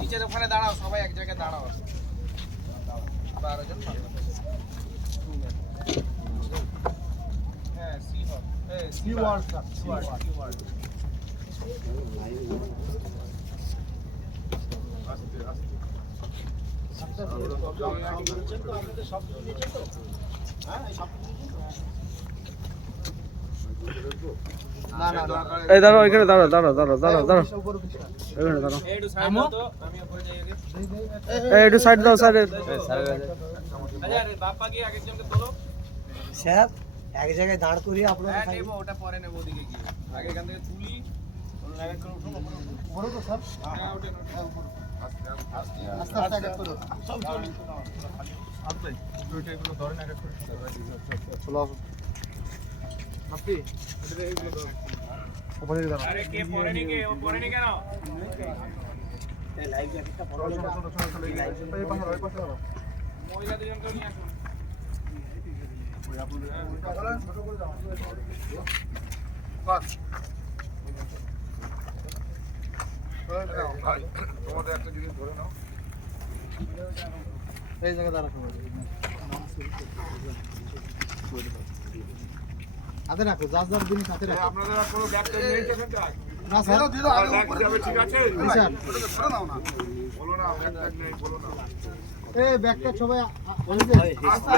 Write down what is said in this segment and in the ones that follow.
নিচের ওখানে দাঁড়াও সবাই এক জায়গায় দাঁড়াও। বারো জন। হ্যাঁ C C ward C ward. C ward. না না না এই দাঁড়াও এখানে দাঁড়াও দাঁড়াও দাঁড়াও দাঁড়াও দাঁড়াও। এখানে দাঁড়াও। এই একটু সাইড দাও সাইডে স্যার এক জায়গায় দাঁড় করিয়ে আপনারা হ্যাঁ নেব ওটা পরে নেব ওদিকে গিয়ে। আগে এখান থেকে তুলি তো স্যার। হ্যাঁ আস্তে আস্তে করো সব চলি। দুইটা এগুলো ধরেন করে চলো। মহিলা দুজনকে নিয়ে আসুন। তোমাদের একটা জিনিস ধরে নাও এই জায়গায় দাঁড়াও। হাতে রাখো যার যার জিনিস হাতে রাখো আপনাদের আর কোনো ব্যাগ ট্যাগ নেই তো না স্যার আর ব্যাগ যাবে, ঠিক আছে? স্যার বলো না, ব্যাগ ট্যাগ নেই, বলো না। এই ব্যাগটা সবাই আ- আ- বলে দে। আস্তে।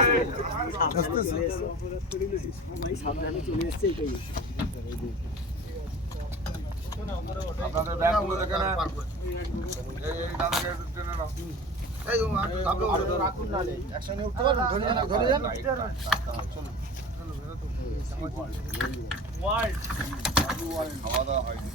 আপনাদের ব্যাগগুলো দেখে নেন। এই, দাদাকে টেনে নাও। একসঙ্গে উঠতে পারবেন? ধরে যান, ধরে যান। খাওয়া দাওয়া হয়নি।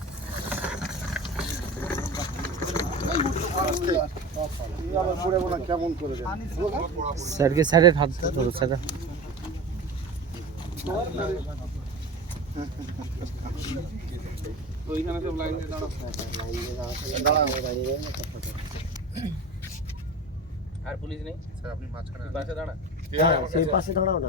স্যারকে সাইডে হাত ধরো স্যার ওইখানে সব লাইন দিয়ে দাঁড়াও। আর পুলিশ নেই। স্যার, আপনি মাঝখানে পাশে দাঁড়া সেই পাশে দাঁড়াও না।